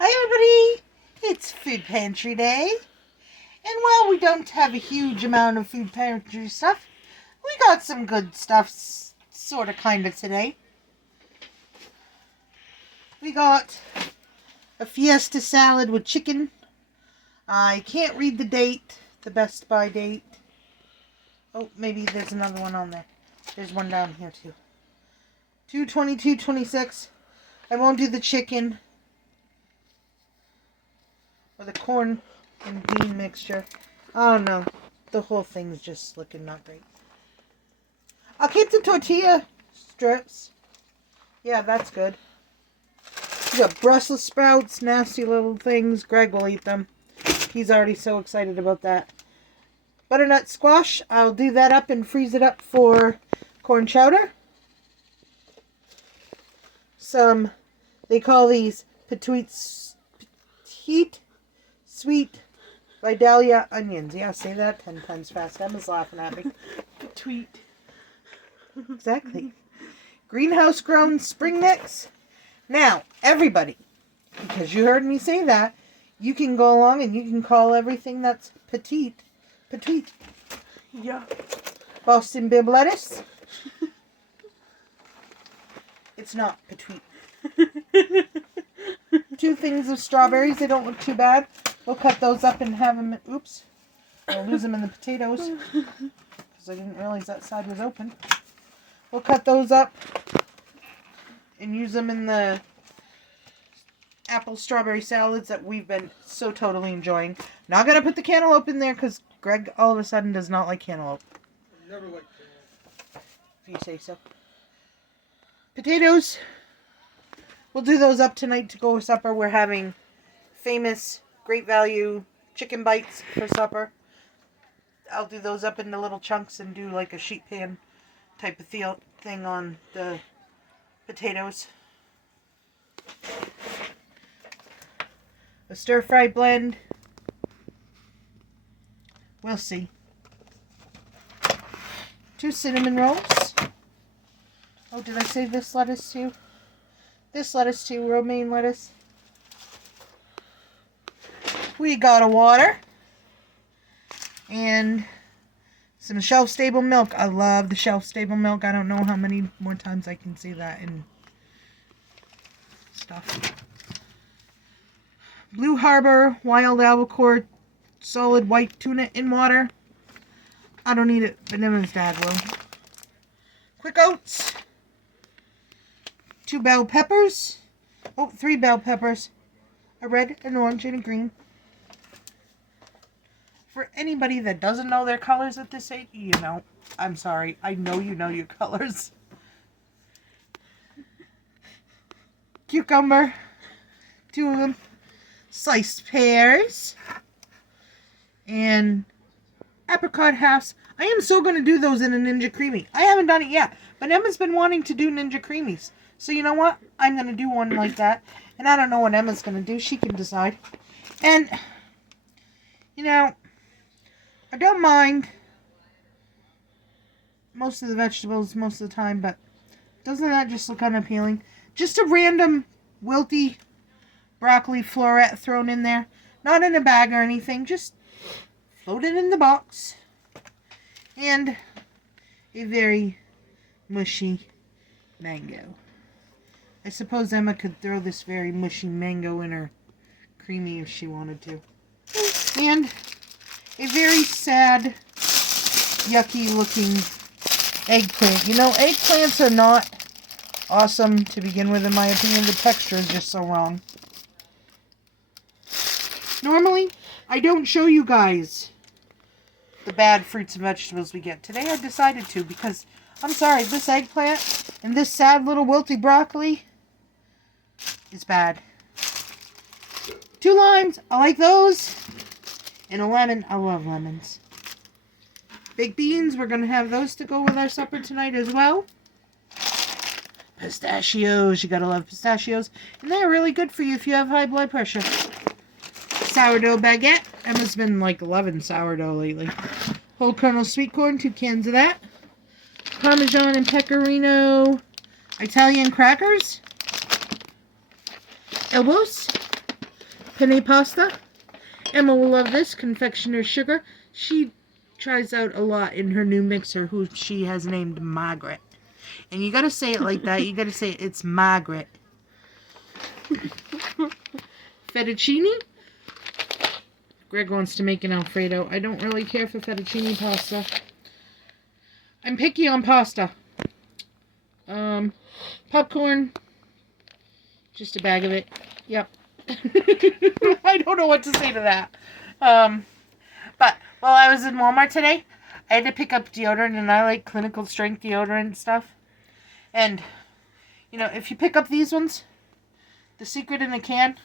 Hi everybody, it's Food Pantry Day, and while we don't have a huge amount of Food Pantry stuff, we got some good stuff, sorta kinda today. We got a fiesta salad with chicken. I can't read the date, the Best By date. Oh, maybe there's another one on there. There's one down here too. 2/22/26. I won't do the chicken or the corn and bean mixture. I don't know. The whole thing's just looking not great. I'll keep the tortilla strips. Yeah, that's good. We got Brussels sprouts, nasty little things. Greg will eat them. He's already so excited about that. Butternut squash. I'll do that up and freeze it up for corn chowder. Some, they call these petite sweet Vidalia onions. Yeah, say that 10 times fast. Emma's laughing at me. Tweet. Exactly. Greenhouse grown spring mix. Now, everybody, because you heard me say that, you can go along and you can call everything that's petite. Yeah. Boston bib lettuce. It's not petite. 2 things of strawberries. They don't look too bad. We'll cut those up and have them. Oops. I'll lose them in the potatoes. Because I didn't realize that side was open. We'll cut those up and use them in the apple strawberry salads that we've been so totally enjoying. Not going to put the cantaloupe in there because Greg all of a sudden does not like cantaloupe. Never liked cantaloupe. If you say so. Potatoes. We'll do those up tonight to go with supper. We're having famous, great value chicken bites for supper. I'll do those up into little chunks and do like a sheet pan type of thing on the potatoes. A stir-fry blend. We'll see. 2 cinnamon rolls. Oh, did I say this lettuce too? This lettuce too, romaine lettuce. We got a water. And some shelf-stable milk. I love the shelf-stable milk. I don't know how many more times I can say that in stuff. Blue Harbor Wild Albacore solid white tuna in water. I don't need it, but Emma's dad will. Quick oats. 2 bell peppers. Oh, 3 bell peppers. A red, an orange, and a green. For anybody that doesn't know their colors at this age, you know, I'm sorry. I know you know your colors. Cucumber. 2 of them. Sliced pears. And apricot halves. I am so going to do those in a Ninja Creamy. I haven't done it yet, but Emma's been wanting to do Ninja Creamies. So you know what? I'm going to do one like that. And I don't know what Emma's going to do. She can decide. And, you know, I don't mind most of the vegetables most of the time, but doesn't that just look unappealing? Just a random wilty broccoli floret thrown in there. Not in a bag or anything. Just floated in the box. And a very mushy mango. I suppose Emma could throw this very mushy mango in her creamy if she wanted to. And a very sad, yucky looking eggplant. You know, eggplants are not awesome to begin with, in my opinion. The texture is just so wrong. Normally, I don't show you guys the bad fruits and vegetables we get. Today I decided to because, I'm sorry, this eggplant and this sad little wilty broccoli is bad. 2 limes, I like those. And a lemon, I love lemons. Baked beans, we're going to have those to go with our supper tonight as well. Pistachios, you gotta love pistachios. And they're really good for you if you have high blood pressure. Sourdough baguette. Emma's been like loving sourdough lately. Whole kernel sweet corn, 2 cans of that. Parmesan and pecorino Italian crackers. Elbows. penne pasta. Emma will love this. Confectioner's sugar. She tries out a lot in her new mixer, who she has named Margaret. And you gotta say it like that. You gotta say it's Margaret. Fettuccine. Greg wants to make an Alfredo. I don't really care for fettuccine pasta. I'm picky on pasta. Popcorn. Just a bag of it. Yep. I don't know what to say to that. But while I was in Walmart today, I had to pick up deodorant, and I like clinical strength deodorant stuff. And, you know, if you pick up these ones, the Secret in a Can,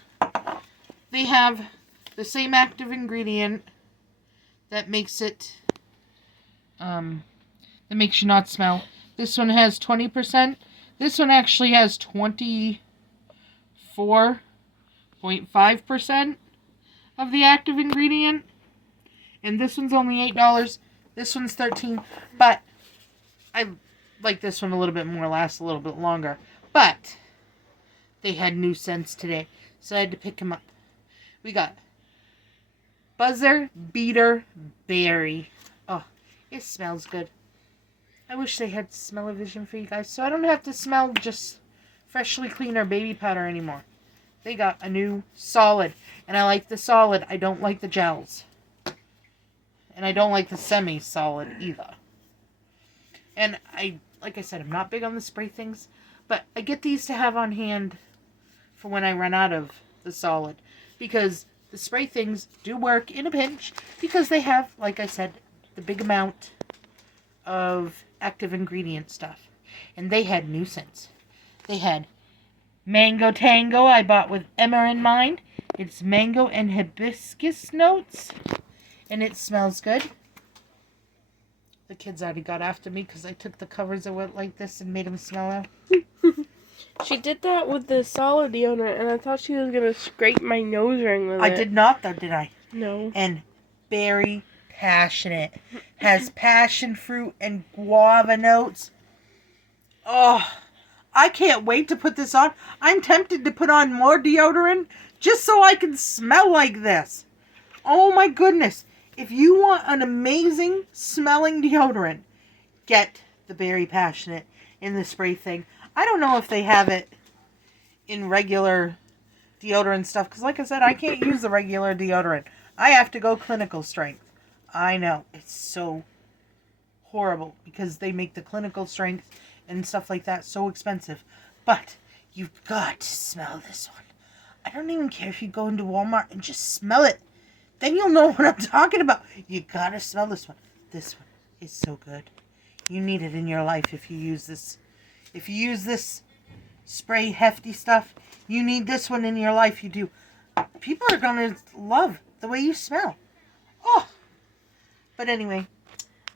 they have the same active ingredient that makes it, that makes you not smell. This one has 20%. This one actually has 24.5% of the active ingredient. And this one's only $8. This one's $13. But I like this one a little bit more, lasts a little bit longer. But they had new scents today, so I had to pick them up. We got Buzzer Beater Berry. Oh, it smells good. I wish they had smell-o-vision for you guys, so I don't have to smell just freshly cleaner baby powder anymore. They got a new solid, and I like the solid. I don't like the gels. And I don't like the semi-solid either. And like I said, I'm not big on the spray things, but I get these to have on hand for when I run out of the solid. Because the spray things do work in a pinch, because they have, like I said, the big amount of active ingredient stuff. And they had new scents. They had Mango Tango I bought with Emma in mind. It's mango and hibiscus notes. And it smells good. The kids already got after me because I took the covers of it like this and made them smell it. She did that with the solid deodorant, and I thought she was going to scrape my nose ring with it. I did not, though, did I? No. And berry passionate. Has passion fruit and guava notes. Oh, I can't wait to put this on. I'm tempted to put on more deodorant just so I can smell like this. Oh my goodness. If you want an amazing smelling deodorant, get the Berry Passionate in the spray thing. I don't know if they have it in regular deodorant stuff, because like I said, I can't use the regular deodorant. I have to go clinical strength. I know. It's so horrible because they make the clinical strength and stuff like that so expensive. But you've got to smell this one. I don't even care if you go into Walmart and just smell it. Then you'll know what I'm talking about. You gotta smell this one. This one is so good. You need it in your life if you use this. If you use this spray hefty stuff, you need this one in your life. You do. People are gonna love the way you smell. Oh. But anyway,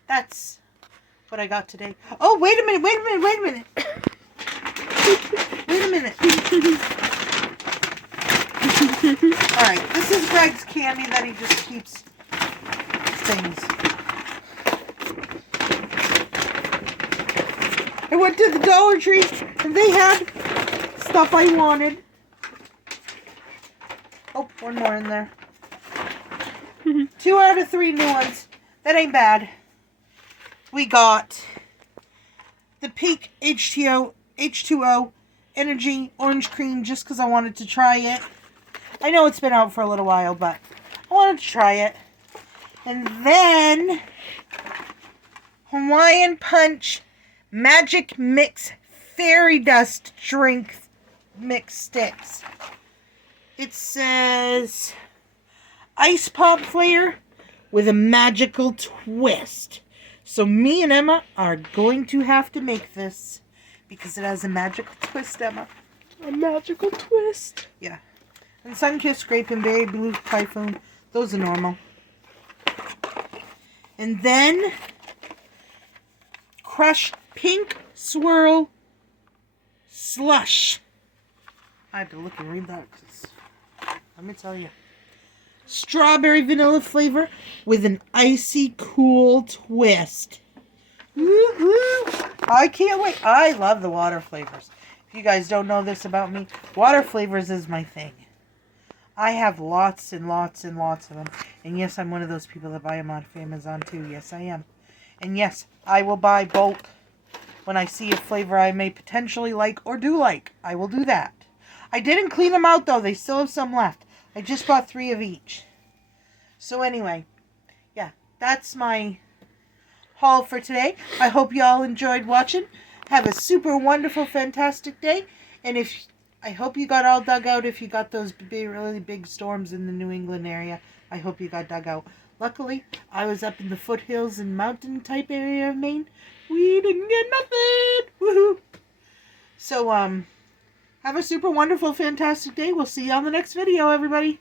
that's what I got today. Oh, wait a minute. Wait a minute. Alright, this is Greg's candy that he just keeps things. I went to the Dollar Tree and they had stuff I wanted. Oh, one more in there. 2 out of 3 new ones. That ain't bad. We got the Peak H2O Energy Orange Cream just because I wanted to try it. I know it's been out for a little while, but I wanted to try it. And then Hawaiian Punch Magic Mix Fairy Dust Drink Mix Sticks. It says ice pop flavor with a magical twist. So me and Emma are going to have to make this because it has a magical twist, Emma. A magical twist. Yeah. And Sunkissed Grape and Berry Blue Typhoon. Those are normal. And then Crush Pink Swirl Slush. I have to look and read that because, let me tell you. Strawberry vanilla flavor with an icy cool twist. Woo-hoo. I can't wait. I love the water flavors. If you guys don't know this about me, water flavors is my thing. I have lots and lots and lots of them. And yes, I'm one of those people that buy them off Amazon too. Yes, I am. And yes, I will buy bulk when I see a flavor I may potentially like or do like. I will do that. I didn't clean them out though. They still have some left. I just bought 3 of each. So anyway, yeah, that's my haul for today. I hope you all enjoyed watching. Have a super wonderful, fantastic day. And I hope you got all dug out if you got those really big storms in the New England area. I hope you got dug out. Luckily, I was up in the foothills and mountain type area of Maine. We didn't get nothing. Woohoo! So, have a super wonderful, fantastic day. We'll see you on the next video, everybody.